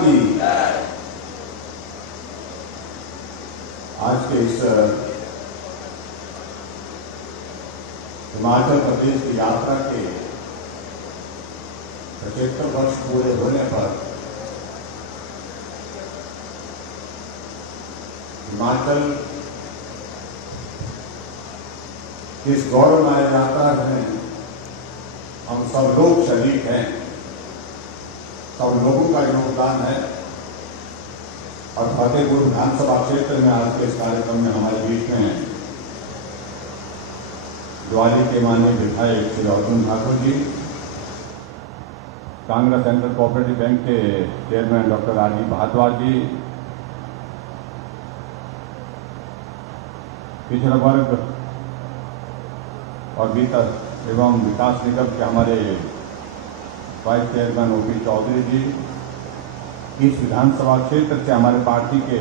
की। आज के इस हिमाचल प्रदेश की यात्रा के 75 वर्ष पूरे होने पर हिमाचल इस गौरवमय यात्रा में हम सब लोग शरीक हैं, सब लोगों का योगदान है। और फतेहपुर विधानसभा क्षेत्र में आज के इस कार्यक्रम में हमारे बीच में ग्वालियर के माननीय विधायक Shri Arjun Thakur ji, Kangra central cooperative bank के चेयरमैन डॉक्टर राजीव भारद्वाज जी, पिछड़ा वर्ग और वित्त एवं विकास निगम के हमारे वाइस चेयरमैन ओपी चौधरी जी, इस विधानसभा क्षेत्र से हमारे पार्टी के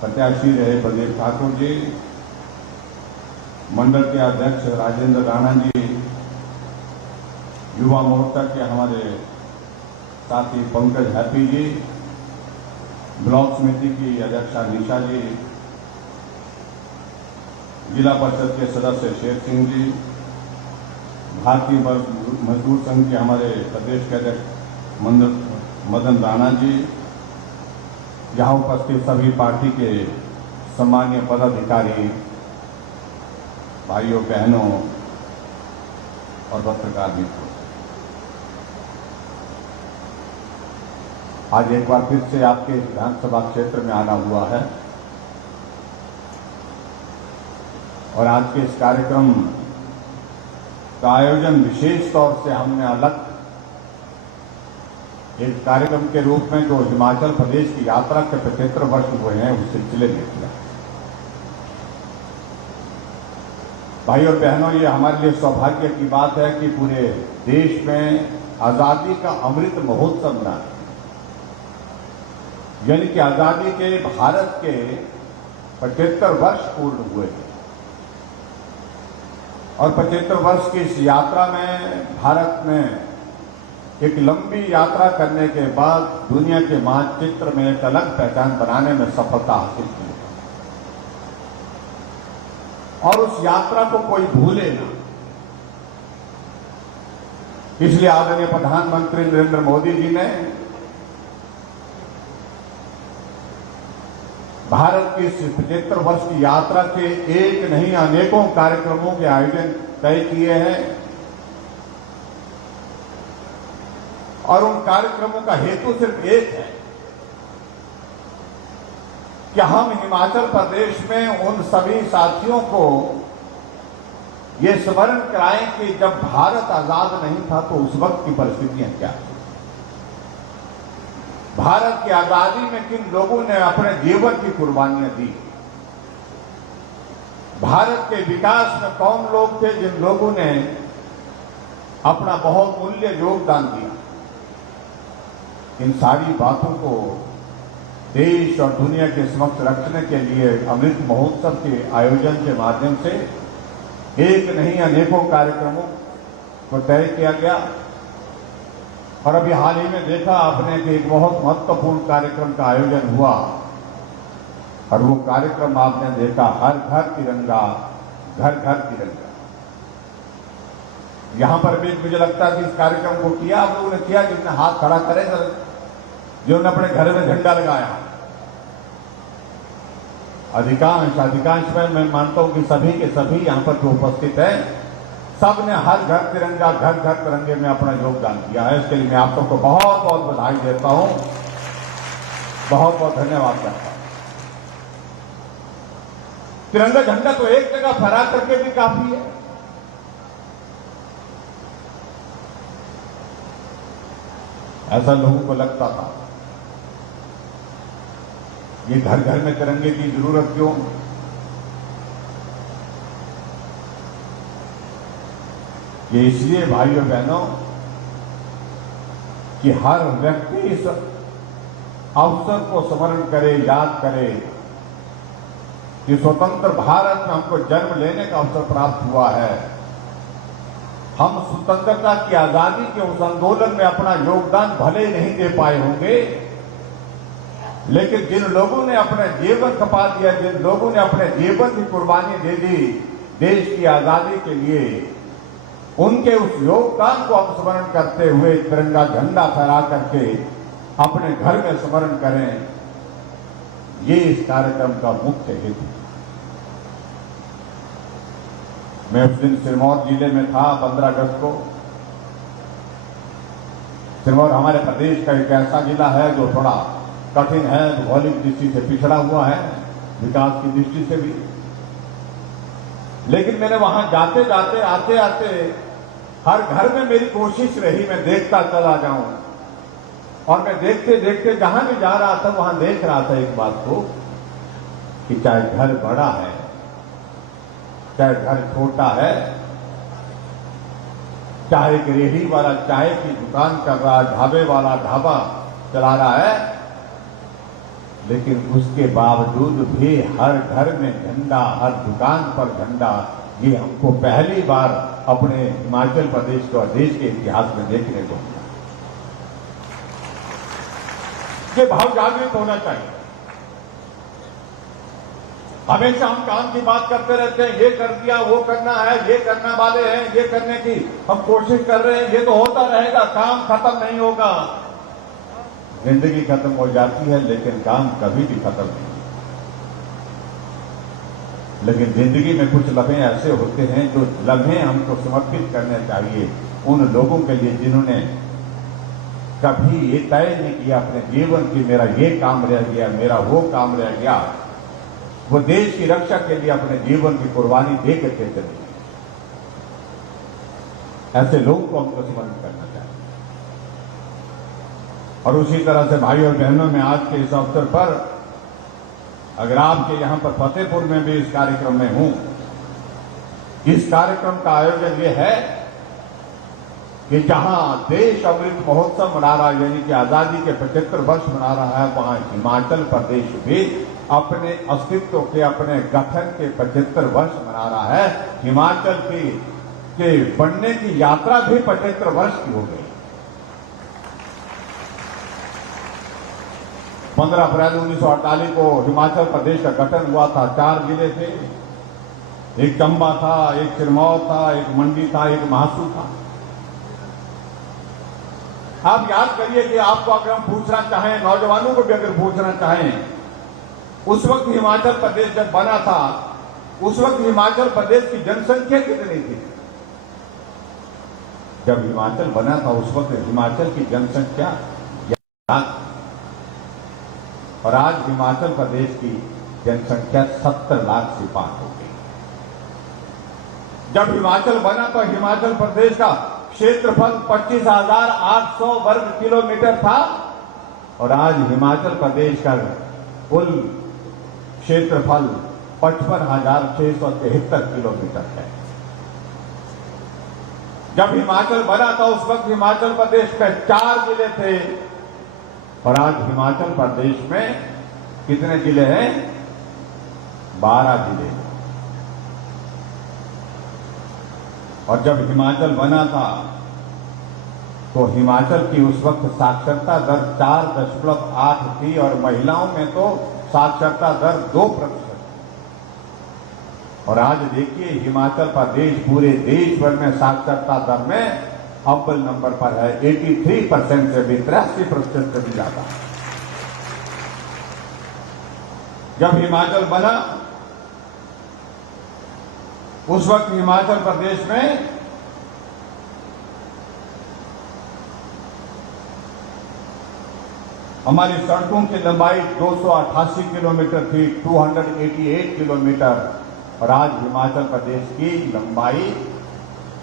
प्रत्याशी रहे प्रदीप ठाकुर जी, मंडल के अध्यक्ष राजेंद्र राणा जी, युवा मोर्चा के हमारे साथी पंकज हैप्पी जी, ब्लॉक समिति की अध्यक्षा निशा जी, जिला परिषद के सदस्य शेर सिंह जी, भारतीय मजदूर संघ के हमारे प्रदेश के अध्यक्ष मदन राणा जी, यहाँ उपस्थित सभी पार्टी के सम्मानीय पदाधिकारी, भाइयों बहनों और पत्रकार मित्रों, आज एक बार फिर से आपके विधानसभा क्षेत्र में आना हुआ है और आज के इस कार्यक्रम का आयोजन विशेष तौर से हमने अलग एक कार्यक्रम के रूप में जो हिमाचल प्रदेश की यात्रा के 75 वर्ष हुए हैं उस सिलसिले में किया। भाई और बहनों, ये हमारे लिए सौभाग्य की बात है कि पूरे देश में आजादी का अमृत महोत्सव मना, यानी कि आजादी के भारत के 75 वर्ष पूर्ण हुए और 75 वर्ष की इस यात्रा में भारत में एक लंबी यात्रा करने के बाद दुनिया के मानचित्र में एक अलग पहचान बनाने में सफलता हासिल की और उस यात्रा को कोई भूले ना। इसलिए आदरणीय प्रधानमंत्री नरेंद्र मोदी जी ने भारत की इस 75 वर्ष की यात्रा के एक नहीं अनेकों कार्यक्रमों के आयोजन तय किए हैं और उन कार्यक्रमों का हेतु सिर्फ एक है कि हम हिमाचल प्रदेश में उन सभी साथियों को ये स्मरण कराएं कि जब भारत आजाद नहीं था तो उस वक्त की परिस्थितियां क्या थी, भारत की आजादी में किन लोगों ने अपने जीवन की कुर्बानियां दी, भारत के विकास में कौन लोग थे जिन लोगों ने अपना बहुमूल्य योगदान दिया। इन सारी बातों को देश और दुनिया के समक्ष रखने के लिए अमृत महोत्सव के आयोजन के माध्यम से एक नहीं अनेकों कार्यक्रमों को तय किया गया और अभी हाल ही में देखा आपने कि एक बहुत महत्वपूर्ण कार्यक्रम का आयोजन हुआ और वो कार्यक्रम आपने देखा, हर घर तिरंगा, घर घर तिरंगा। यहां पर भी मुझे लगता है कि इस कार्यक्रम को किया आप लोगों ने किया, जिसने हाथ खड़ा करे जिन्होंने अपने घर में झंडा लगाया। अधिकांश में मैं मानता हूं कि सभी के सभी यहां पर जो उपस्थित हैं, सब ने हर घर तिरंगा, घर घर तिरंगे में अपना योगदान दिया है। इसके लिए मैं आप सबको बहुत बहुत बधाई देता हूं, बहुत बहुत धन्यवाद करता हूं। तिरंगा झंडा तो एक जगह फहरा करके भी काफी है, ऐसा लोगों को लगता था। ये घर घर में तिरंगे की जरूरत क्यों? ये इसलिए भाई और बहनों कि हर व्यक्ति इस अवसर को स्मरण करे, याद करे कि स्वतंत्र भारत में हमको जन्म लेने का अवसर प्राप्त हुआ है। हम स्वतंत्रता की आजादी के उस आंदोलन में अपना योगदान भले नहीं दे पाए होंगे, लेकिन जिन लोगों ने अपना जीवन खपा दिया, जिन लोगों ने अपने जीवन की कुर्बानी दे दी देश की आजादी के लिए, उनके उस योगदान को हम स्मरण करते हुए तिरंगा झंडा फहरा करके अपने घर में स्मरण करें, ये इस कार्यक्रम का मुख्य हेतु। मैं उस दिन सिरमौर जिले में था 15 अगस्त को। सिरमौर हमारे प्रदेश का एक ऐसा जिला है जो थोड़ा कठिन है, भौगोलिक दृष्टि से पिछड़ा हुआ है, विकास की दृष्टि से भी। लेकिन मैंने वहां जाते जाते आते आते हर घर में मेरी कोशिश रही मैं देखता चला जाऊं, और मैं देखते देखते जहां भी जा रहा था वहां देख रहा था एक बात को कि चाहे घर बड़ा है, चाहे घर छोटा है, चाहे एक रेहड़ी वाला चाय की दुकान कर रहा है, ढाबे वाला ढाबा चला रहा है, लेकिन उसके बावजूद भी हर घर में झंडा, हर दुकान पर झंडा, ये हमको पहली बार अपने हिमाचल प्रदेश को देश के इतिहास में देखने को मिला। ये भाव जागृत होना चाहिए। हमेशा हम काम की बात करते रहते हैं, ये कर दिया, वो करना है, ये करने वाले हैं, ये करने की हम कोशिश कर रहे हैं, ये तो होता रहेगा, काम खत्म नहीं होगा। जिंदगी खत्म हो जाती है लेकिन काम कभी भी खत्म नहीं। लेकिन जिंदगी में कुछ लम्हे ऐसे होते हैं जो लम्हे हमको समर्पित करने चाहिए उन लोगों के लिए जिन्होंने कभी ये तय नहीं किया अपने जीवन की मेरा ये काम रह गया, मेरा वो काम रह गया, वो देश की रक्षा के लिए अपने जीवन की कुर्बानी दे करके चले। ऐसे लोगों को हमको स्मरण करना चाहिए। और उसी तरह से भाई और बहनों में आज के इस अवसर पर अगर आपके यहां पर फतेहपुर में भी इस कार्यक्रम में हूं, इस कार्यक्रम का आयोजन ये है कि जहां देश अमृत महोत्सव मना रहा है, यानी कि आजादी के 75 वर्ष मना रहा है, वहां हिमाचल प्रदेश भी अपने अस्तित्व के, अपने गठन के 75 वर्ष मना रहा है। हिमाचल के बनने की यात्रा भी 75 वर्ष की हो गई। 15 अप्रैल 1948 को हिमाचल प्रदेश का गठन हुआ था। 4 जिले थे, एक चंबा था, एक सिरमौर था, एक मंडी था, एक महासू था। आप याद करिए कि आपको अगर हम पूछना चाहें, नौजवानों को भी अगर पूछना चाहें, उस वक्त हिमाचल प्रदेश जब बना था, उस वक्त हिमाचल प्रदेश की जनसंख्या कितनी थी? जब हिमाचल बना था उस वक्त हिमाचल की जनसंख्या और आज हिमाचल प्रदेश की जनसंख्या 70 लाख से पार हो गई। जब हिमाचल बना तो हिमाचल प्रदेश का क्षेत्रफल 25,800 वर्ग किलोमीटर था और आज हिमाचल प्रदेश का कुल क्षेत्रफल 55,673 किलोमीटर है। जब हिमाचल बना था उस वक्त हिमाचल प्रदेश के 4 जिले थे और आज हिमाचल प्रदेश में कितने जिले हैं? 12 जिले। और जब हिमाचल बना था तो हिमाचल की उस वक्त साक्षरता दर 4.8 थी और महिलाओं में तो साक्षरता दर 2%। और आज देखिए हिमाचल प्रदेश पूरे देश भर में साक्षरता दर में अव्वल नंबर पर है, 83% से भी 83% से भी ज्यादा। जब हिमाचल बना उस वक्त हिमाचल प्रदेश में हमारी सड़कों की लंबाई 288 किलोमीटर थी, 288 किलोमीटर, और आज हिमाचल प्रदेश की लंबाई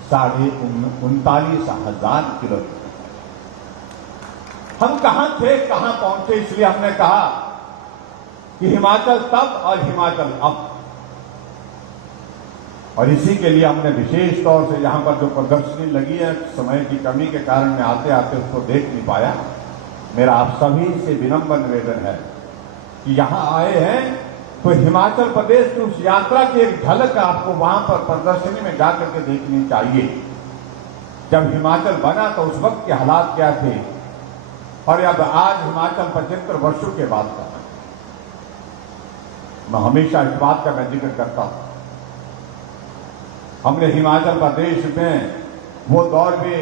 39,500 किलोमीटर। हम कहां थे, कहां पहुंचे, इसलिए हमने कहा कि हिमाचल तब और हिमाचल अब। और इसी के लिए हमने विशेष तौर से यहां पर जो प्रदर्शनी लगी है, समय की कमी के कारण मैं आते आते उसको देख नहीं पाया। मेरा आप सभी से विनम्र निवेदन है कि यहां आए हैं तो हिमाचल प्रदेश की उस यात्रा की एक झलक आपको वहां पर प्रदर्शनी में जाकर के देखनी चाहिए। जब हिमाचल बना तो उस वक्त के हालात क्या थे, और अब आज हिमाचल 75 वर्षों के बाद का। मैं हमेशा इस बात का मैं जिक्र करता हूं, हमने हिमाचल प्रदेश में वो दौर भी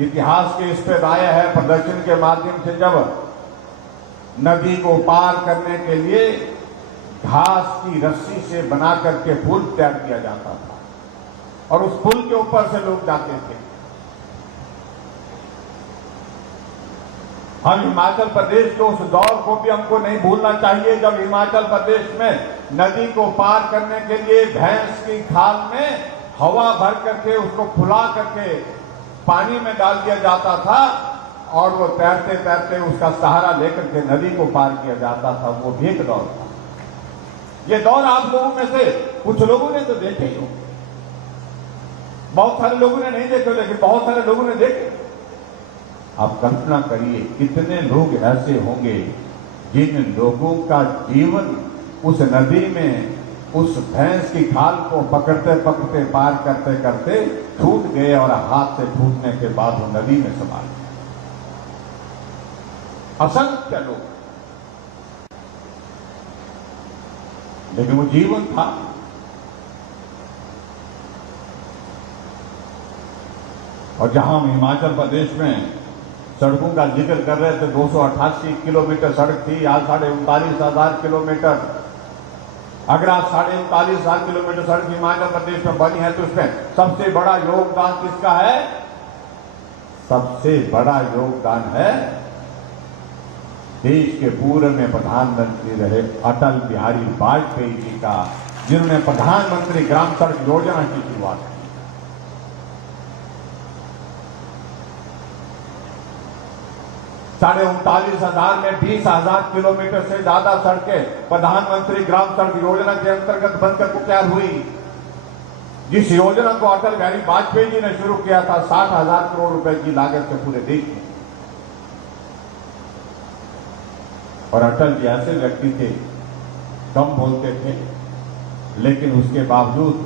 इतिहास के इस पे लाया है प्रदर्शन के माध्यम से, जब नदी को पार करने के लिए घास की रस्सी से बना करके पुल तैयार किया जाता था, और उस पुल के ऊपर से लोग जाते थे। हम हिमाचल प्रदेश के उस दौर को भी हमको नहीं भूलना चाहिए, जब हिमाचल प्रदेश में नदी को पार करने के लिए भैंस की खाल में हवा भर करके उसको फुला करके पानी में डाल दिया जाता था, और वो तैरते तैरते उसका सहारा लेकर के नदी को पार किया जाता था। वो भी एक दौर था। ये दौर आप लोगों में से कुछ लोगों ने तो देखे ही हो, बहुत सारे लोगों ने नहीं देखे, लेकिन बहुत सारे लोगों ने देखे। आप कल्पना करिए कितने लोग ऐसे होंगे जिन लोगों का जीवन उस नदी में उस भैंस की खाल को पकड़ते पकड़ते पार करते करते छूट गए, और हाथ से छूटने के बाद वो नदी में समा गए। असंख्य लोग, लेकिन वो जीवन था। और जहां हम हिमाचल प्रदेश में सड़कों का जिक्र कर रहे थे, 288 किलोमीटर सड़क थी, आज 39,500 किलोमीटर। अगर आज 39,500 किलोमीटर सड़क हिमाचल प्रदेश में बनी है तो उसमें सबसे बड़ा योगदान किसका है? सबसे बड़ा योगदान है देश के पूर्व में प्रधानमंत्री रहे अटल बिहारी वाजपेयी जी का, जिन्होंने प्रधानमंत्री ग्राम सड़क योजना की शुरुआत की। 39,500 में 20,000 किलोमीटर से ज्यादा सड़कें प्रधानमंत्री ग्राम सड़क योजना के अंतर्गत बनकर तैयार हुई, जिस योजना को अटल बिहारी वाजपेयी जी ने शुरू किया था 60,000 करोड़ रुपए की लागत से पूरे देश में। और अटल जी ऐसे व्यक्ति थे, कम बोलते थे, लेकिन उसके बावजूद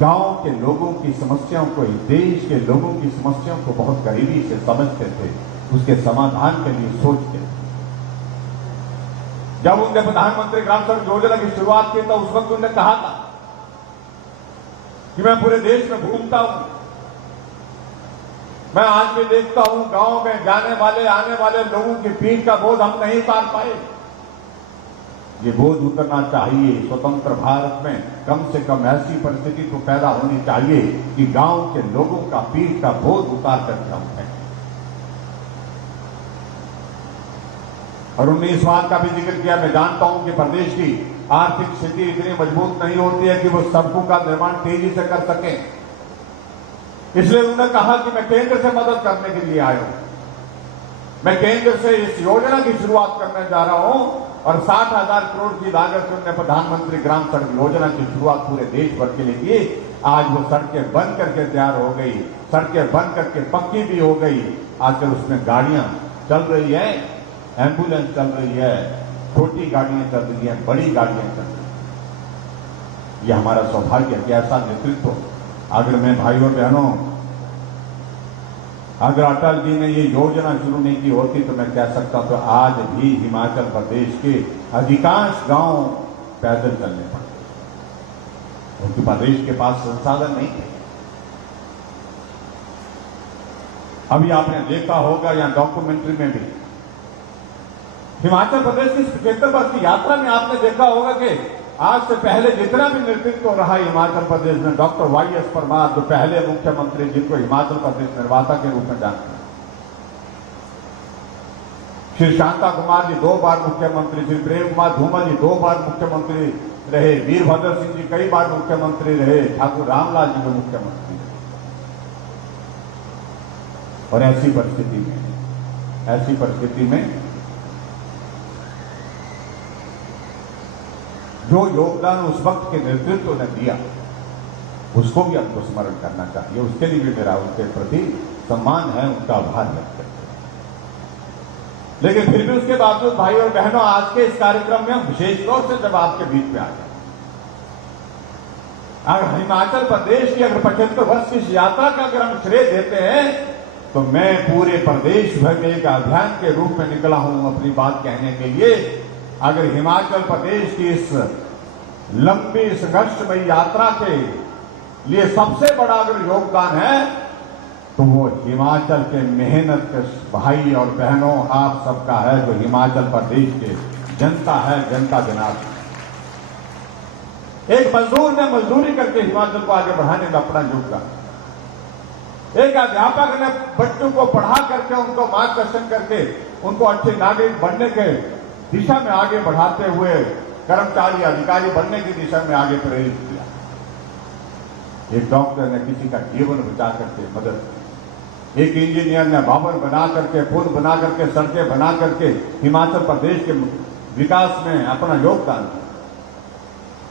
गांव के लोगों की समस्याओं को, देश के लोगों की समस्याओं को बहुत करीबी से समझते थे, उसके समाधान के लिए सोचते थे। जब उनने प्रधानमंत्री ग्राम सड़क योजना की शुरुआत की तो उस वक्त उन्होंने कहा था कि मैं पूरे देश में घूमता हूं, मैं आज भी देखता हूं गांव में जाने वाले आने वाले लोगों की पीठ का बोझ हम नहीं उतार पाए। ये बोझ उतरना चाहिए। स्वतंत्र भारत में कम से कम ऐसी परिस्थिति तो पैदा होनी चाहिए कि गांव के लोगों का पीठ का बोझ उतार करके हम हैं। और उन्होंने इस बात का भी जिक्र किया, मैं जानता हूं कि प्रदेश की आर्थिक स्थिति इतनी मजबूत नहीं होती है कि वो सड़कों का निर्माण तेजी से कर सके, इसलिए उन्होंने कहा कि मैं केंद्र से मदद करने के लिए आया हूं, मैं केंद्र से इस योजना की शुरुआत करने जा रहा हूं। और 60,000 करोड़ की लागत से उन्होंने प्रधानमंत्री ग्राम सड़क योजना की शुरुआत पूरे देश भर के लिए की। आज वो सड़कें बन करके तैयार हो गई, सड़कें बन करके पक्की भी हो गई। आजकल उसमें गाड़ियां चल रही है, एम्बुलेंस चल रही है, छोटी गाड़ियां चल रही हैं, बड़ी गाड़ियां चल रही हैं। ये हमारा सौभाग्य कि ऐसा नेतृत्व, अगर मैं भाइयों बहनों, अगर अटल जी ने ये योजना शुरू नहीं की होती तो मैं कह सकता तो आज भी हिमाचल प्रदेश के अधिकांश गांव पैदल चलने पड़ते, क्योंकि प्रदेश के पास संसाधन नहीं थे। अभी आपने देखा होगा या डॉक्यूमेंट्री में भी, हिमाचल प्रदेश की 75 वर्ष की यात्रा में आपने देखा होगा कि आज से पहले जितना भी नेतृत्व रहा हिमाचल प्रदेश में, डॉक्टर वाई.एस. परमार जो पहले मुख्यमंत्री जिनको हिमाचल प्रदेश निर्माता के रूप में जानते हैं, श्री शांता कुमार जी 2 बार मुख्यमंत्री, श्री प्रेम कुमार धूमल जी 2 बार मुख्यमंत्री रहे, वीरभद्र सिंह जी कई बार मुख्यमंत्री रहे, ठाकुर रामलाल जी भी मुख्यमंत्री रहे। और ऐसी परिस्थिति में जो योगदान उस वक्त के नेतृत्व ने दिया उसको भी हमको स्मरण करना चाहिए। उसके लिए भी मेरा उनके प्रति सम्मान है, उनका आभार व्यक्त करते हैं। लेकिन फिर भी उसके बावजूद भाई और बहनों, आज के इस कार्यक्रम में हम विशेष तौर से जब आपके बीच में आ जाए, अगर हिमाचल प्रदेश की अगर 75 वर्ष की इस यात्रा का अगर हम श्रेय देते हैं तो मैं पूरे प्रदेश भर में एक अभियान के रूप में निकला हूं अपनी बात कहने के लिए। अगर हिमाचल प्रदेश की इस लंबी संघर्षमयी यात्रा के लिए सबसे बड़ा अगर योगदान है तो वो हिमाचल के मेहनत के भाई और बहनों आप सबका है, जो हिमाचल प्रदेश के जनता है, जनता जनाब। एक मजदूर ने मजदूरी करके हिमाचल को आगे बढ़ाने में अपना योगदान, एक अध्यापक ने बच्चों को पढ़ा करके उनको मार्गदर्शन करके उनको अच्छे नागरिक बनने के दिशा में आगे बढ़ाते हुए कर्मचारी अधिकारी बनने की दिशा में आगे प्रेरित किया। एक डॉक्टर ने किसी का जीवन बचा करके मदद की, एक इंजीनियर ने भवन बना करके, पुल बना करके, सड़कें बना करके हिमाचल प्रदेश के विकास में अपना योगदान दिया,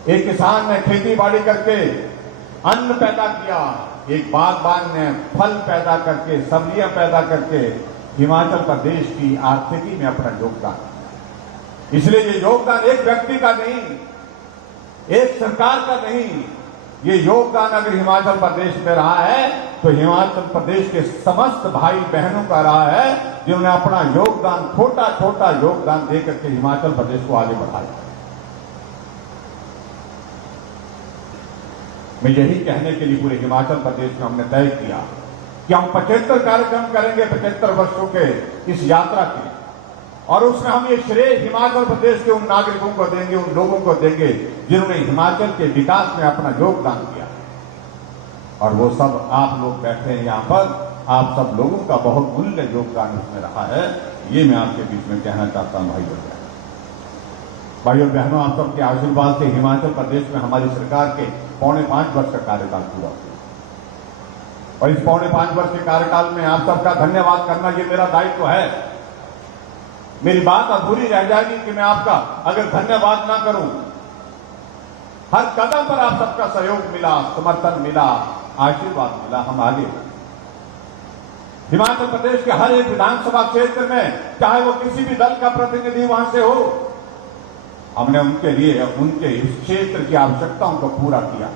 एक किसान ने खेती बाड़ी करके अन्न पैदा किया, एक बागबान ने फल पैदा करके, सब्जियां पैदा करके हिमाचल प्रदेश की आर्थिकी में अपना योगदान। इसलिए ये योगदान एक व्यक्ति का नहीं, एक सरकार का नहीं, ये योगदान अगर हिमाचल प्रदेश में रहा है तो हिमाचल प्रदेश के समस्त भाई बहनों का रहा है, जिन्होंने अपना योगदान, छोटा छोटा योगदान देकर के हिमाचल प्रदेश को आगे बढ़ाया। मैं यही कहने के लिए पूरे हिमाचल प्रदेश में हमने तय किया कि हम 75 कार्यक्रम करेंगे 75 वर्षों के इस यात्रा के, और उसमें हम ये श्रेय हिमाचल प्रदेश के उन नागरिकों को देंगे, उन लोगों को देंगे जिन्होंने हिमाचल के विकास में अपना योगदान किया। और वो सब आप लोग बैठे हैं यहाँ पर, आप सब लोगों का बहुत मूल्य योगदान इसमें रहा है। ये मैं आपके बीच में कहना चाहता हूँ भाई और बहनों, आप सबके आशीर्वाद से हिमाचल प्रदेश में हमारी सरकार के 4.5 वर्ष का कार्यकाल पूरा हुआ, और इस 4.5 वर्ष के कार्यकाल में आप सबका धन्यवाद करना ये मेरा दायित्व है। मेरी बात अधूरी रह जाएगी कि मैं आपका अगर धन्यवाद ना करूं। हर कदम पर आप सबका सहयोग मिला, समर्थन मिला, आशीर्वाद मिला, हम आगे। हिमाचल प्रदेश के हर एक विधानसभा क्षेत्र में, चाहे वो किसी भी दल का प्रतिनिधि वहां से हो, हमने उनके लिए उनके इस क्षेत्र की आवश्यकताओं को पूरा किया।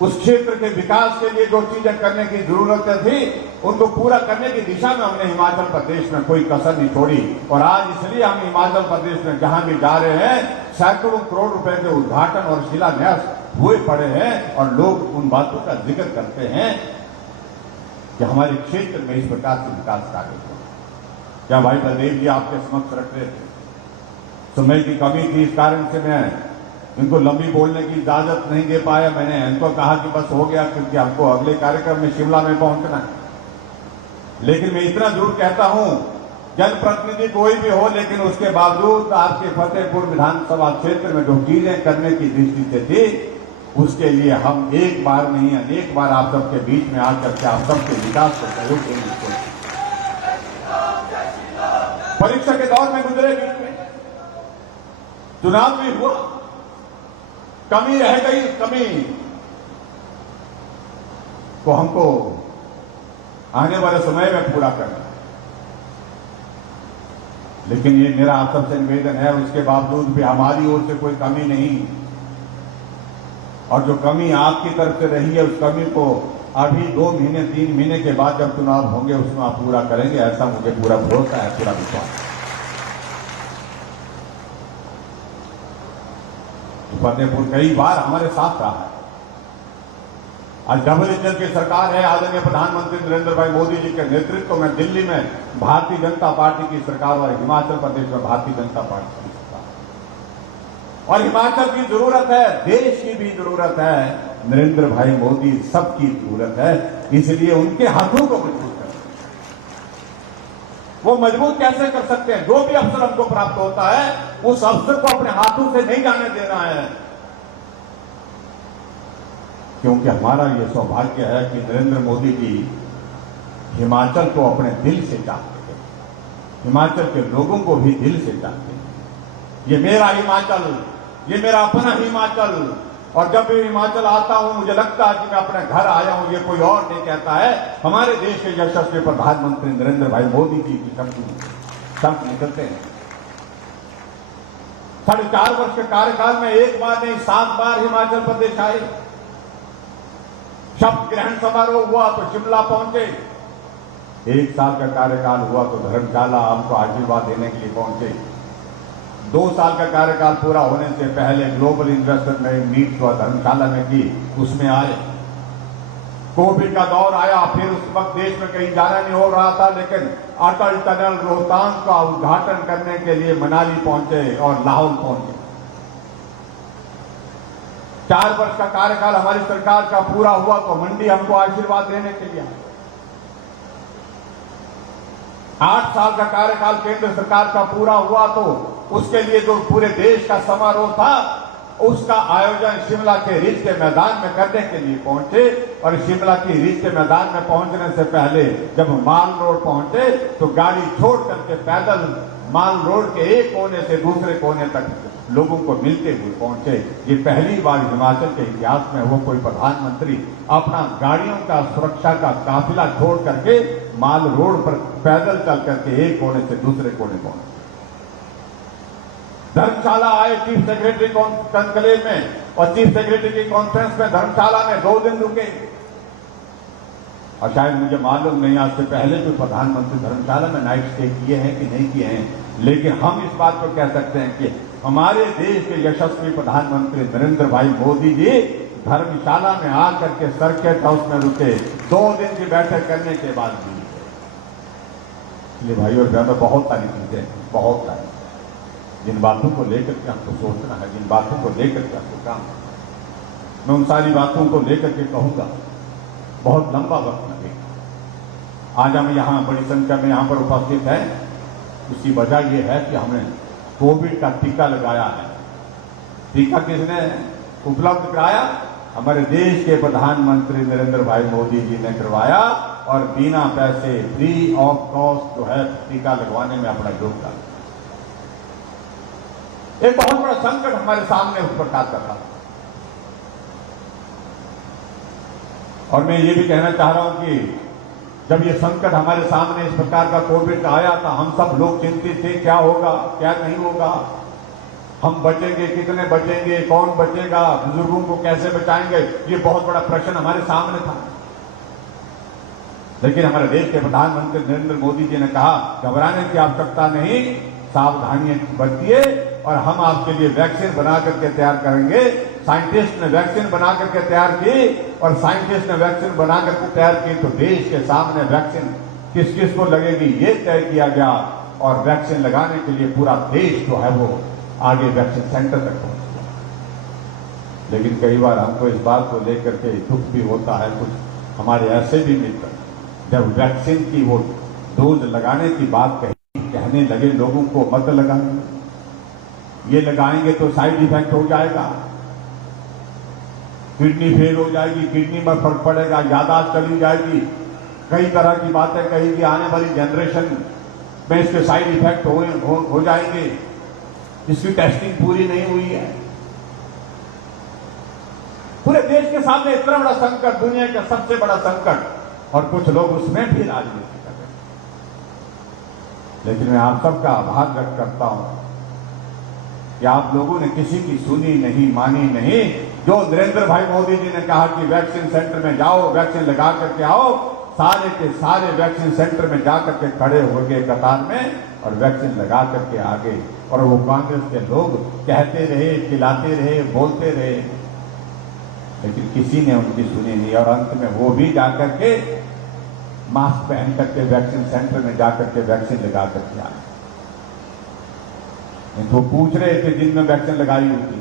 उस क्षेत्र के विकास के लिए जो चीजें करने की जरूरत थी उनको पूरा करने की दिशा में हमने हिमाचल प्रदेश में कोई कसर नहीं छोड़ी। और आज इसलिए हम हिमाचल प्रदेश में जहां भी जा रहे हैं, सैकड़ों करोड़ रुपए के उद्घाटन और शिलान्यास हुए पड़े हैं, और लोग उन बातों का जिक्र करते हैं कि हमारे क्षेत्र में इस प्रकार से विकास कार्य हो। क्या भाई बलदेव जी आपके समक्ष रख रहे थे, समय की कमी थी, इस कारण से मैं इनको लंबी बोलने की इजाजत नहीं दे पाया। मैंने इनको कहा कि बस हो गया, क्योंकि हमको अगले कार्यक्रम में शिमला में पहुंचना है। लेकिन मैं इतना जरूर कहता हूं, जनप्रतिनिधि कोई भी हो, लेकिन उसके बावजूद आपके फतेहपुर विधानसभा क्षेत्र में जो चीजें करने की दृष्टि से थी, उसके लिए हम एक बार नहीं अनेक बार आप सबके बीच में आकर के आप सबके विकास को सहयोग देंगे। परीक्षा के दौर में गुजरे, बीच में चुनाव भी हुआ, कमी रह गई, कमी को हमको आने वाले समय में पूरा करना है। लेकिन ये मेरा आप सबसे निवेदन है, उसके बावजूद भी हमारी ओर से कोई कमी नहीं, और जो कमी आपकी तरफ से रही है उस कमी को अभी 2 महीने 3 महीने के बाद जब चुनाव होंगे उसमें आप पूरा करेंगे, ऐसा मुझे पूरा भरोसा है, पूरा विश्वास है। फतेहपुर कई बार हमारे साथ रहा है। आज डबल इंजन की सरकार है, आदरणीय प्रधानमंत्री नरेंद्र भाई मोदी जी के नेतृत्व में दिल्ली में भारतीय जनता पार्टी की सरकार और हिमाचल प्रदेश में भारतीय जनता पार्टी की सरकार। और हिमाचल की जरूरत है, देश की भी जरूरत है, नरेंद्र भाई मोदी सबकी जरूरत है। इसलिए उनके हाथों को मजबूत कर, वो मजबूत कैसे कर सकते हैं? जो भी अवसर हमको प्राप्त होता है उस अवसर को अपने हाथों से नहीं जाने देना है, क्योंकि हमारा यह सौभाग्य है कि नरेंद्र मोदी जी हिमाचल को अपने दिल से चाहते हैं, हिमाचल के लोगों को भी दिल से चाहते हैं। ये मेरा हिमाचल, ये मेरा अपना हिमाचल। और जब भी हिमाचल आता हूं मुझे लगता है कि मैं अपने घर आया हूं, ये कोई और नहीं कहता है, हमारे देश के यशस्वी प्रधानमंत्री नरेंद्र भाई मोदी जी की शब्द निकलते हैं। 4.5 वर्ष के कार्यकाल में एक बार नहीं 7 बार हिमाचल प्रदेश आए। शपथ ग्रहण समारोह हुआ तो शिमला पहुंचे। 1 साल का कार्यकाल हुआ तो धर्मशाला हमको आशीर्वाद देने के लिए पहुंचे। 2 साल का कार्यकाल पूरा होने से पहले ग्लोबल इन्वेस्टर में मीट हुआ धर्मशाला में की, उसमें आए। कोविड का दौर आया, फिर उस वक्त देश में कहीं जाना नहीं हो रहा था, लेकिन अटल टनल रोहतांग का उद्घाटन करने के लिए मनाली पहुंचे और लाहौल पहुंचे। 4 वर्ष का कार्यकाल हमारी सरकार का पूरा हुआ तो मंडी हमको आशीर्वाद देने के लिए। 8 साल का कार्यकाल केंद्र सरकार का पूरा हुआ तो उसके लिए जो पूरे देश का समारोह था, उसका आयोजन शिमला के रिज के मैदान में करने के लिए पहुंचे। और शिमला की रिज के मैदान में पहुंचने से पहले जब माल रोड पहुंचे तो गाड़ी छोड़ करके पैदल माल रोड के एक कोने से दूसरे कोने तक लोगों को मिलते हुए पहुंचे। ये पहली बार हिमाचल के इतिहास में वो कोई प्रधानमंत्री अपना गाड़ियों का सुरक्षा का काफिला छोड़ करके माल रोड पर पैदल चल करके एक कोने से दूसरे कोने पहुंचे। धर्मशाला आए चीफ सेक्रेटरी कंक्लेव में, और चीफ सेक्रेटरी की कॉन्फ्रेंस में धर्मशाला में 2 दिन रुके। और शायद मुझे मालूम नहीं आज से पहले भी प्रधानमंत्री धर्मशाला में नाइट स्टे किए हैं कि नहीं किए हैं, लेकिन हम इस बात को कह सकते हैं कि हमारे देश के यशस्वी प्रधानमंत्री नरेंद्र भाई मोदी जी धर्मशाला में आकर के सर्किट हाउस में रुके 2 दिन की बैठक करने के बाद भी। इसलिए भाई और बहनों, बहुत सारी चीजें, बहुत सारी जिन बातों को लेकर के हमको सोचना है, जिन बातों को लेकर के हमको काम, मैं उन सारी बातों को लेकर के कहूंगा। बहुत लंबा वक्त लगेगा। आज हम यहाँ बड़ी संख्या में यहाँ पर उपस्थित हैं, उसकी वजह यह है कि हमने कोविड का टीका लगाया है। टीका किसने उपलब्ध कराया? हमारे देश के प्रधानमंत्री नरेंद्र भाई मोदी जी ने करवाया, और बिना पैसे फ्री ऑफ कॉस्ट जो है टीका लगवाने में अपना योगदान। एक बहुत बड़ा संकट हमारे सामने उस प्रकार का था, और मैं ये भी कहना चाह रहा हूं कि जब ये संकट हमारे सामने इस प्रकार का कोविड का आया था, हम सब लोग चिंतित थे, क्या होगा क्या नहीं होगा, हम बचेंगे कितने बचेंगे, कौन बचेगा, बुजुर्गों को कैसे बचाएंगे, ये बहुत बड़ा प्रश्न हमारे सामने था। लेकिन हमारे देश के प्रधानमंत्री नरेंद्र मोदी जी ने कहा, घबराने की आवश्यकता नहीं, सावधानियां बरतिए, और हम आपके लिए वैक्सीन बना करके तैयार करेंगे। साइंटिस्ट ने वैक्सीन बना करके तैयार की, और साइंटिस्ट ने वैक्सीन बना करके तैयार की तो देश के सामने वैक्सीन किस किस को लगेगी ये तय किया गया, और वैक्सीन लगाने के लिए पूरा देश जो है वो आगे वैक्सीन सेंटर तक पहुंच गया। लेकिन कई बार हमको इस बात को लेकर के दुख भी होता है, कुछ हमारे ऐसे भी मित्र जब वैक्सीन की वो डोज लगाने की बात कहने लगे लोगों को, मत लगाएंगे, ये लगाएंगे तो साइड इफेक्ट हो जाएगा, किडनी फेल हो जाएगी, किडनी में फर्क पड़ेगा, यादाश्त चली जाएगी, कई तरह की बातें कही कि आने वाली जनरेशन में इसके साइड इफेक्ट हो जाएंगे, इसकी टेस्टिंग पूरी नहीं हुई है। पूरे देश के सामने इतना बड़ा संकट, दुनिया का सबसे बड़ा संकट, और कुछ लोग उसमें भी राजनीति कर रहे हैं। लेकिन मैं आप सबका आभार व्यक्त करता हूं कि आप लोगों ने किसी की सुनी नहीं, मानी नहीं। जो नरेंद्र भाई मोदी जी ने कहा कि वैक्सीन सेंटर में जाओ, वैक्सीन लगा करके आओ, सारे के सारे वैक्सीन सेंटर में जाकर के खड़े हो गए कतार में और वैक्सीन लगा करके आ गए। और वो कांग्रेस के लोग कहते रहे, चिल्लाते रहे, बोलते रहे, लेकिन किसी ने उनकी सुनी नहीं। और अंत में वो भी जाकर के मास्क पहन करके वैक्सीन सेंटर में जाकर के वैक्सीन लगा करके आए। तो पूछ रहे थे जिन में वैक्सीन लगाई होती,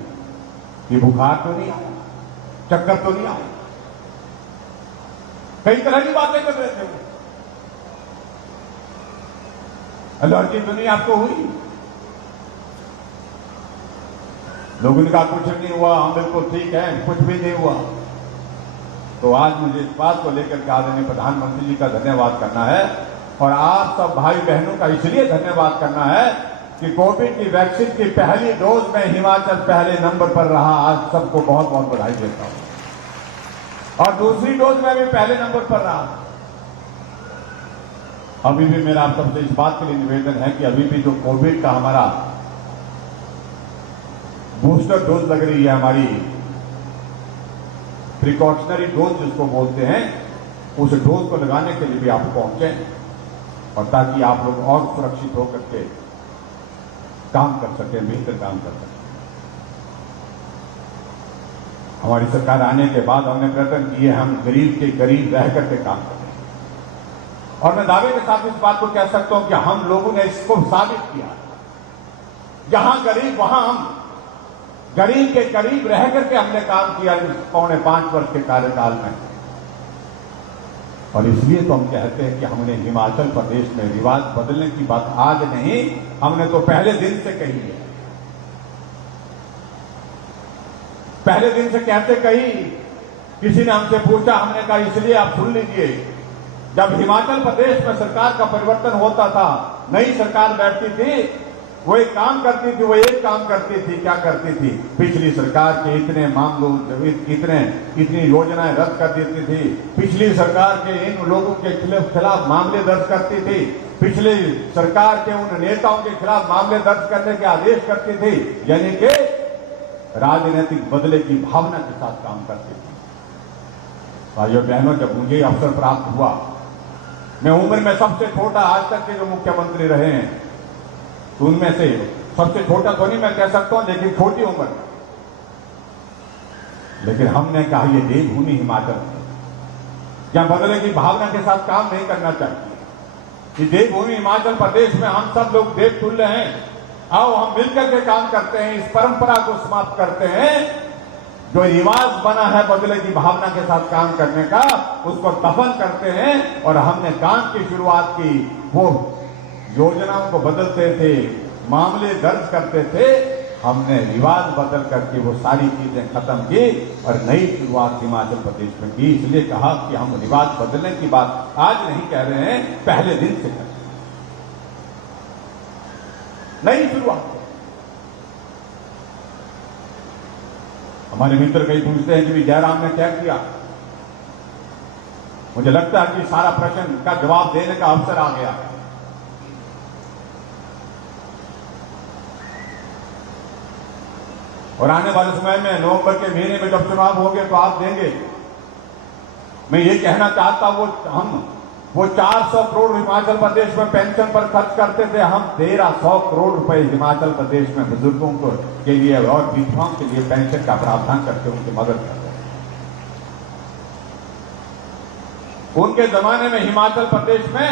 ये बुखार तो नहीं आया, चक्कर तो नहीं आया, कई तरह की बातें कर रहे थे। एलर्जी तो नहीं आपको हुई? लोगों ने कहा कुछ नहीं हुआ, हम बिल्कुल ठीक है, कुछ भी नहीं हुआ। तो आज मुझे इस बात को लेकर के आदरणीय प्रधानमंत्री जी का धन्यवाद करना है, और आप सब भाई बहनों का इसलिए धन्यवाद करना है कि कोविड की वैक्सीन की पहली डोज में हिमाचल पहले नंबर पर रहा। आज सबको बहुत बहुत बधाई देता हूं। और दूसरी डोज में भी पहले नंबर पर रहा। अभी भी मेरा आप सबसे इस बात के लिए निवेदन है कि अभी भी जो कोविड का हमारा बूस्टर डोज लग रही है हमारी, प्रिकॉशनरी डोज जिसको बोलते हैं, उस डोज को लगाने के लिए भी आप पहुंचे, और ताकि आप लोग और सुरक्षित होकर के काम कर सकें, बेहतर काम कर सकें। हमारी सरकार आने के बाद हमने प्रयत्न किए हम गरीब के करीब रह करके काम करें, और मैं दावे के साथ इस बात को कह सकता हूं कि हम लोगों ने इसको साबित किया। जहां गरीब वहां हम गरीब के करीब रह करके हमने काम किया 4.5 वर्ष के कार्यकाल में। और इसलिए तो हम कहते हैं कि हमने हिमाचल प्रदेश में रिवाज बदलने की बात आज नहीं, हमने तो पहले दिन से कही है, पहले दिन से कहते कही। किसी ने हमसे पूछा, हमने कहा इसलिए आप सुन लीजिए, जब हिमाचल प्रदेश में सरकार का परिवर्तन होता था, नई सरकार बैठती थी, वो एक काम करती थी, वो एक काम करती थी, क्या करती थी, पिछली सरकार के इतने मामलों, इतनी योजनाएं रद्द कर देती थी, पिछली सरकार के इन लोगों के खिलाफ मामले दर्ज करती थी, पिछली सरकार के उन नेताओं के खिलाफ मामले दर्ज करने के आदेश करती थी, यानी कि राजनीतिक बदले की भावना के साथ काम करती थी। भाइयों बहनों, जब मुझे अवसर प्राप्त हुआ, मैं उम्र में सबसे छोटा आज तक के जो मुख्यमंत्री रहे हैं, तो उनमें से सबसे छोटा तो नहीं मैं कह सकता हूं, लेकिन छोटी उम्र, लेकिन हमने कहा ये देवभूमि हिमाचल है, जहां बदले की भावना के साथ काम नहीं करना चाहिए। ये देवभूमि हिमाचल प्रदेश में हम सब लोग देव तुल्य हैं, आओ हम मिलकर के काम करते हैं, इस परंपरा को समाप्त करते हैं। जो रिवाज बना है बदले की भावना के साथ काम करने का, उसको दफन करते हैं, और हमने काम की शुरुआत की। वो योजनाओं को बदलते थे, मामले दर्ज करते थे, हमने रिवाज बदल करके वो सारी चीजें खत्म की और नई शुरुआत हिमाचल प्रदेश में की। इसलिए कहा कि हम रिवाज बदलने की बात आज नहीं कह रहे हैं, पहले दिन से कर नई शुरुआत। हमारे मित्र कई पूछते हैं कि भी जयराम ने क्या किया। मुझे लगता है कि सारा प्रश्न का जवाब देने का अवसर आ गया है। और आने वाले समय में नवंबर के महीने में जब चुनाव होंगे तो आप देंगे। मैं ये कहना चाहता हूं, वो 400 करोड़ हिमाचल प्रदेश में पेंशन पर खर्च करते थे, हम 1300 करोड़ रुपए हिमाचल प्रदेश में बुजुर्गों को के लिए और विधवाओं के लिए पेंशन का प्रावधान करके उनकी मदद करते हैं। उनके जमाने में हिमाचल प्रदेश में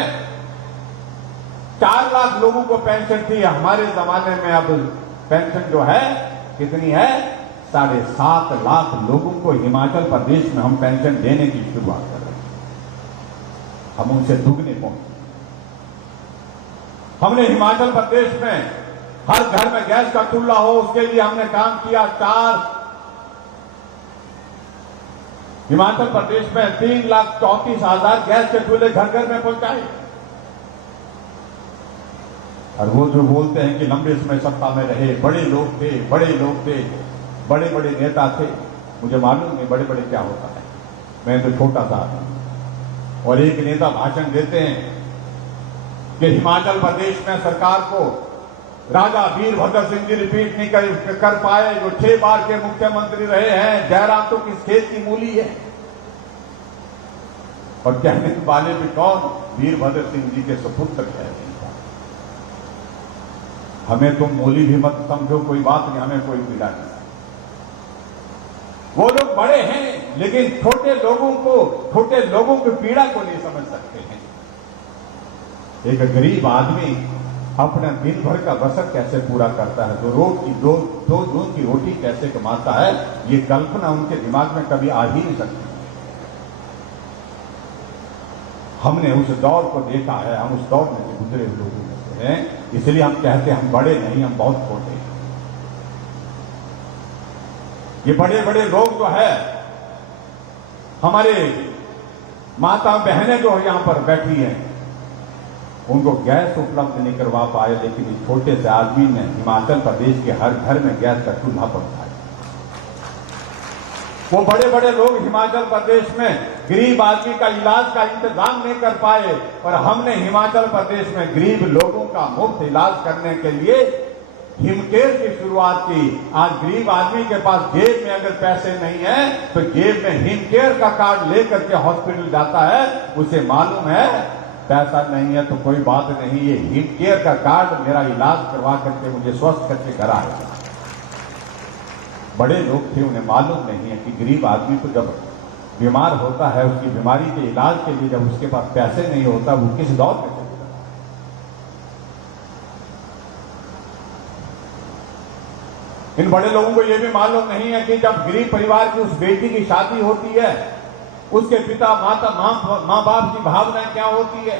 4 लाख लोगों को पेंशन थी, हमारे जमाने में अब पेंशन जो है कितनी है, 7.5 लाख लोगों को हिमाचल प्रदेश में हम पेंशन देने की शुरुआत कर रहे हैं। हम उनसे दुगने पहुंचे। हमने हिमाचल प्रदेश में हर घर में गैस का चूल्हा हो, उसके लिए हमने काम किया। हिमाचल प्रदेश में 3,34,000 गैस के चूल्हे घर घर में पहुंचाए। और वो जो बोलते हैं कि लंबे समय सत्ता में रहे, बड़े लोग थे, बड़े बड़े नेता थे, मुझे मालूम नहीं बड़े बड़े क्या होता है, मैं तो छोटा सा आदमी। और एक नेता भाषण देते हैं कि हिमाचल प्रदेश में सरकार को राजा वीरभद्र सिंह जी रिपीट नहीं कर पाए, जो 6 बार के मुख्यमंत्री रहे हैं। जयराम तो किस खेत की मूली है। और कहने वाले भी कौन, वीरभद्र सिंह जी के सुपुत्र कह रहे हैं। हमें तुम मूली भी मत समझो, कोई बात नहीं, हमें कोई पीड़ा नहीं। वो लोग बड़े हैं, लेकिन छोटे लोगों की पीड़ा को नहीं समझ सकते हैं। एक गरीब आदमी अपना दिन भर का बसर कैसे पूरा करता है, दो जून की रोटी कैसे कमाता है, ये कल्पना उनके दिमाग में कभी आ ही नहीं सकती। हमने उस दौर को देखा है, हम उस दौर में से गुजरे लोगों में से हैं, इसलिए हम कहते हैं हम बड़े नहीं, हम बहुत छोटे हैं। ये बड़े बड़े लोग जो है, हमारे माता बहनें जो यहां पर बैठी हैं, उनको गैस उपलब्ध नहीं करवा पाए, लेकिन इस छोटे से आदमी ने हिमाचल प्रदेश के हर घर में गैस का चूल्हा पहुंचाया। वो बड़े बड़े लोग हिमाचल प्रदेश में गरीब आदमी का इलाज का इंतजाम नहीं कर पाए, और हमने हिमाचल प्रदेश में गरीब लोगों का मुफ्त इलाज करने के लिए हिमकेयर की शुरुआत की। आज गरीब आदमी के पास जेब में अगर पैसे नहीं है तो जेब में हिमकेयर का कार्ड लेकर के हॉस्पिटल जाता है। उसे मालूम है पैसा नहीं है तो कोई बात नहीं, ये हिमकेयर का कार्ड मेरा इलाज करवा करके मुझे स्वस्थ करके घर आएगा। बड़े लोग थे, उन्हें मालूम नहीं है कि गरीब आदमी को जब बीमार होता है, उसकी बीमारी के इलाज के लिए जब उसके पास पैसे नहीं होता, वो किस दौर में चलेगा। इन बड़े लोगों को यह भी मालूम नहीं है कि जब गरीब परिवार की उस बेटी की शादी होती है, उसके पिता माता माँ बाप की भावनाएं क्या होती है।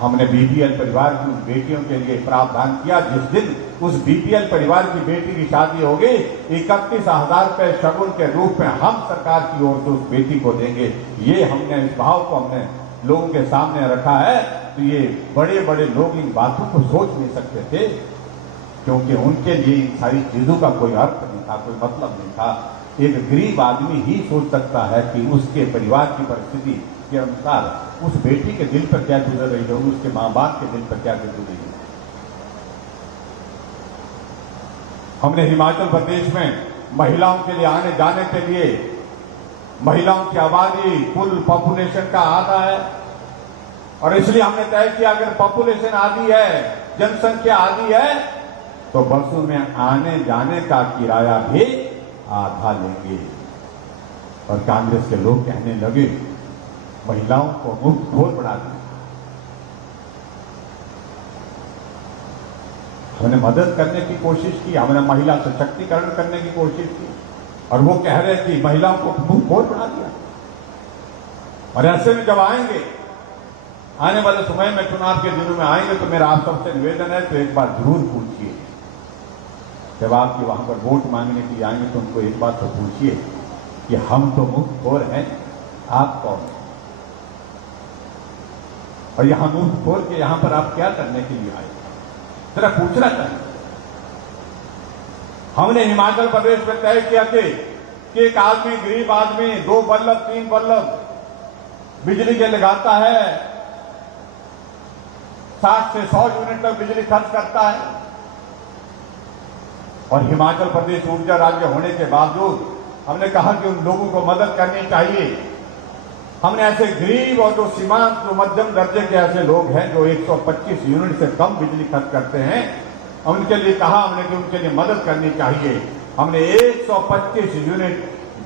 हमने बीपीएल परिवार की उन बेटियों के लिए प्रावधान किया। जिस दिन उस बीपीएल परिवार की बेटी की शादी होगी, 31,000 रुपए शगुन के रूप में हम सरकार की ओर से उस बेटी को देंगे। ये हमने इस भाव को हमने लोगों के सामने रखा है। तो ये बड़े बड़े लोग इन बातों को सोच नहीं सकते थे, क्योंकि उनके लिए इन सारी चीजों का कोई अर्थ नहीं था, कोई मतलब नहीं था। एक गरीब आदमी ही सोच सकता है कि उसके परिवार की परिस्थिति के अनुसार उस बेटी के दिल पर क्या गुजर रही होगी, उसके मां बाप के दिल पर क्या गुजर रही होगी। हमने हिमाचल प्रदेश में महिलाओं के लिए आने जाने के लिए, महिलाओं की आबादी कुल पॉपुलेशन का आधा है, और इसलिए हमने तय किया अगर पॉपुलेशन आधी है, जनसंख्या आधी है, तो बसों में आने जाने का किराया भी आधा लेंगे। और कांग्रेस के लोग कहने लगे महिलाओं को मुफ्त भोज बढ़ा दें। हमने मदद करने की कोशिश की, हमने महिला सशक्तिकरण करने की कोशिश की, और वो कह रहे कि महिलाओं को मुफ्त भोज बढ़ा दिया। और ऐसे में जब आएंगे, आने वाले समय में चुनाव के दिनों में आएंगे, तो मेरा आप सबसे निवेदन है तो एक बार जरूर पूछिए, जब आपके वहां पर वोट मांगने के लिए आएंगे तो उनको एक बात तो पूछिए कि हम तो मुफ्तखोर हैं, आप कौन हैं, और यहां मुफ्तखोर के यहां पर आप क्या करने के लिए आए, जरा पूछना चाहिए। हमने हिमाचल प्रदेश में तय किया कि एक आदमी, गरीब आदमी 2 बल्ब 3 बल्ब बिजली के लगाता है, 60 से 100 यूनिट तक बिजली खर्च करता है, और हिमाचल प्रदेश ऊर्जा राज्य होने के बावजूद हमने कहा कि उन लोगों को मदद करनी चाहिए। हमने ऐसे गरीब और जो सीमांत, जो मध्यम दर्जे के ऐसे लोग हैं जो 125 यूनिट से कम बिजली खर्च करते हैं, उनके लिए कहा हमने कि उनके लिए मदद करनी चाहिए। हमने 125 यूनिट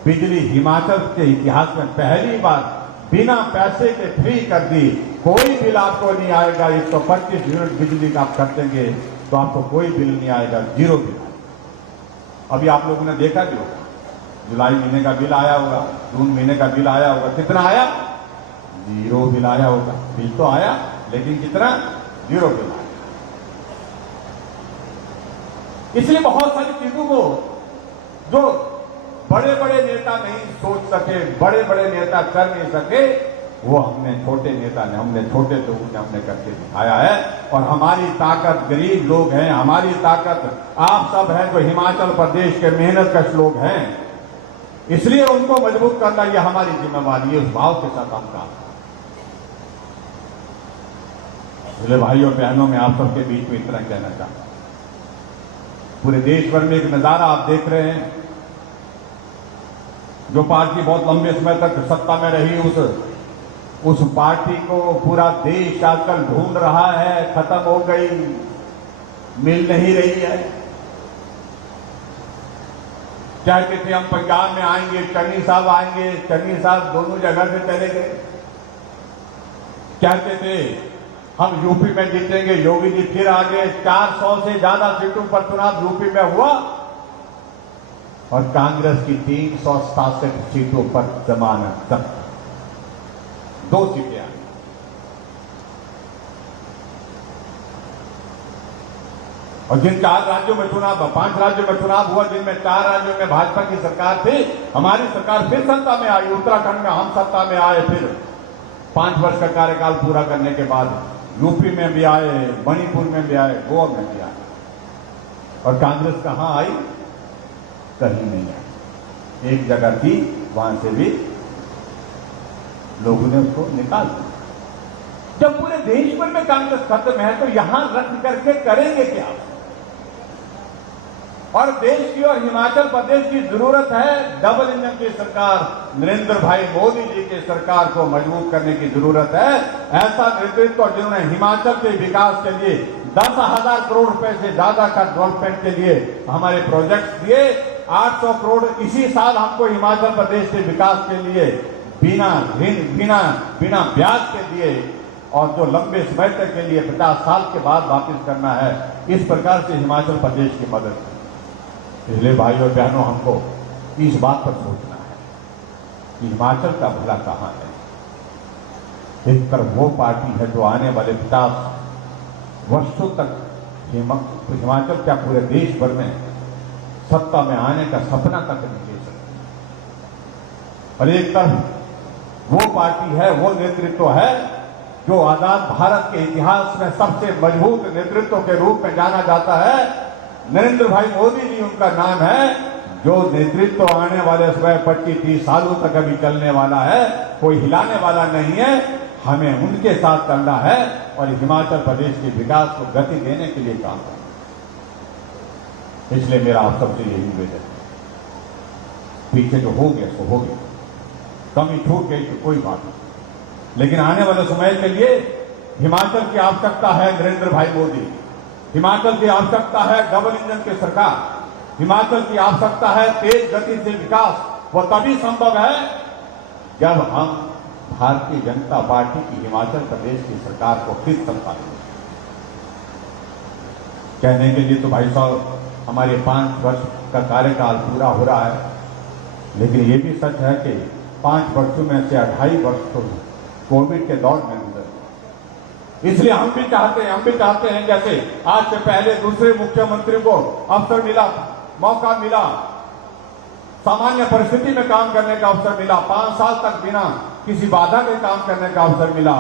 बिजली हिमाचल के इतिहास में पहली बार बिना पैसे के फ्री कर दी। कोई बिल आपको नहीं आएगा, 125 यूनिट बिजली का आप कर देंगे तो आपको कोई बिल नहीं आएगा, 0 बिल आएगा। अभी आप लोगों ने देखा भी होगा, जुलाई महीने का बिल आया होगा, जून महीने का बिल आया होगा, कितना आया? 0 बिल आया होगा। बिल तो आया, लेकिन कितना? 0 बिल आया। इसलिए बहुत सारी चीजों को जो बड़े बड़े नेता नहीं सोच सके, बड़े बड़े नेता कर नहीं सके, वो हमने छोटे नेता ने, हमने छोटे लोगों ने हमने करके दिखाया है। और हमारी ताकत गरीब लोग हैं, हमारी ताकत आप सब हैं जो हिमाचल प्रदेश के मेहनतकश लोग हैं, इसलिए उनको मजबूत करना ये हमारी जिम्मेवारी है। उस भाव के साथ हम काम। इसलिए भाइयों बहनों, में आप सबके बीच में इतना कहना चाहता हूं, पूरे देश भर में एक नजारा आप देख रहे हैं, जो पार्टी बहुत लंबे समय तक सत्ता में रही, उस पार्टी को पूरा देश आजकल ढूंढ रहा है, खत्म हो गई, मिल नहीं रही है। कहते थे हम पंजाब में आएंगे, चन्नी साहब आएंगे, चन्नी साहब दोनों जगह से चले गए। कहते थे हम यूपी में जीतेंगे, योगी जी फिर आ गए। 400 से ज्यादा सीटों पर चुनाव यूपी में हुआ, और कांग्रेस की 367 सीटों पर जमानत जब्त, 2 सीटें आई। और जिन 4 राज्यों में चुनाव, 5 राज्यों में चुनाव हुआ, जिनमें 4 राज्यों में भाजपा की सरकार थी, हमारी सरकार फिर सत्ता में आई। उत्तराखंड में हम सत्ता में आए, फिर 5 वर्ष का कार्यकाल पूरा करने के बाद यूपी में भी आए, मणिपुर में भी आए, गोवा में भी आए। और कांग्रेस कहां आई? कहीं नहीं आई। एक जगह थी, वहां से भी लोगों ने उसको निकाल दिया। जब पूरे देश भर में कांग्रेस खत्म है तो यहां रख करके करेंगे क्या? और देश की और हिमाचल प्रदेश की जरूरत है डबल इंजन की सरकार, नरेंद्र भाई मोदी जी की सरकार को मजबूत करने की जरूरत है। ऐसा नेतृत्व जिन्होंने हिमाचल के विकास के लिए 10,000 करोड़ रुपए से ज्यादा का डेवलपमेंट के लिए हमारे प्रोजेक्ट्स दिए, 800 करोड़ इसी साल हमको हिमाचल प्रदेश के विकास के लिए बिना ऋण बिना ब्याज के दिए, और जो लंबे समय तक के लिए 50 साल के बाद वापस करना है, इस प्रकार से हिमाचल प्रदेश की मदद। इसलिए भाइयों और बहनों, हमको इस बात पर सोचना है कि हिमाचल का भला कहां है। एक तरफ वो पार्टी है जो आने वाले 50 वर्षों तक हिमाचल क्या पूरे देश भर में सत्ता में आने का सपना तक नहीं ले सकती, और एक तरफ वो पार्टी है, वो नेतृत्व है जो आजाद भारत के इतिहास में सबसे मजबूत नेतृत्व के रूप में जाना जाता है। नरेंद्र भाई मोदी जी उनका नाम है, जो नेतृत्व आने वाले 25-30 सालों तक अभी चलने वाला है, कोई हिलाने वाला नहीं है। हमें उनके साथ चलना है और हिमाचल प्रदेश के विकास को गति देने के लिए काम करना। इसलिए मेरा आप सबसे यही निवेदन है, पीछे जो हो गया सो हो गया, कमी छूट गई तो कोई बात नहीं, लेकिन आने वाले समय के लिए हिमाचल की आवश्यकता है नरेंद्र भाई मोदी, हिमाचल की आवश्यकता है डबल इंजन की सरकार, हिमाचल की आवश्यकता है तेज गति से विकास। वो तभी संभव है जब हम भारतीय जनता पार्टी की हिमाचल प्रदेश की सरकार को फिर सत्ता दें। कहने के लिए तो भाई साहब हमारे 5 वर्ष का कार्यकाल पूरा हो रहा है, लेकिन ये भी सच है कि 5 वर्षों में से 2.5 वर्ष तो कोविड के दौर में गुजर। इसलिए हम भी चाहते हैं जैसे आज से पहले दूसरे मुख्यमंत्री को अवसर मिला, मौका मिला, सामान्य परिस्थिति में काम करने का अवसर मिला, 5 साल तक बिना किसी बाधा के काम करने का अवसर मिला,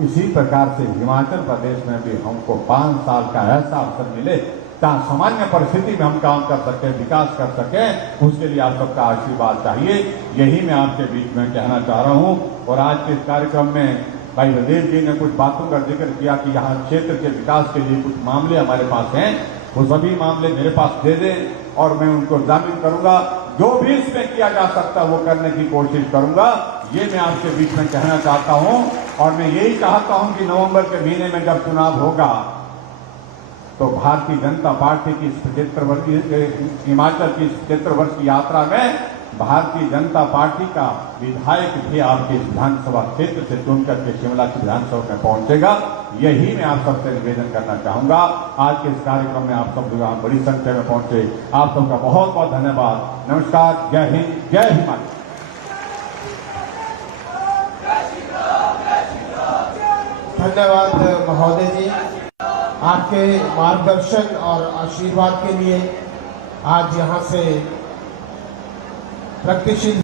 इसी प्रकार से हिमाचल प्रदेश में भी हमको 5 साल का ऐसा अवसर मिले जहां सामान्य परिस्थिति में हम काम कर सकें, विकास कर सकें। उसके लिए आप सबका आशीर्वाद चाहिए। यही मैं आपके बीच में कहना चाह रहा हूं। और आज के इस कार्यक्रम में भाई बलदेव जी ने कुछ बातों का जिक्र किया कि यहाँ क्षेत्र के विकास के लिए कुछ मामले हमारे पास हैं, वो सभी मामले मेरे पास दे दें और मैं उनको एग्जामिन करूंगा। जो भी इसमें किया जा सकता है वो करने की कोशिश करूंगा। ये मैं आपके बीच में कहना चाहता हूं। और मैं यही चाहता हूं कि नवंबर के महीने में जब चुनाव होगा तो भारतीय जनता पार्टी की 75 वर्षीय हिमाचल की 75 वर्ष की यात्रा में भारतीय जनता पार्टी का विधायक भी आपके विधानसभा क्षेत्र से चुनकर के शिमला की विधानसभा में पहुंचेगा। यही मैं आप सबसे निवेदन करना चाहूंगा। आज के इस कार्यक्रम में आप सब लोग बड़ी संख्या में पहुंचे, आप सबका बहुत बहुत धन्यवाद। नमस्कार, जय हिंद, जय हिमाचल। धन्यवाद महोदय जी, आपके मार्गदर्शन और आशीर्वाद के लिए। आज यहाँ से प्रगतिशील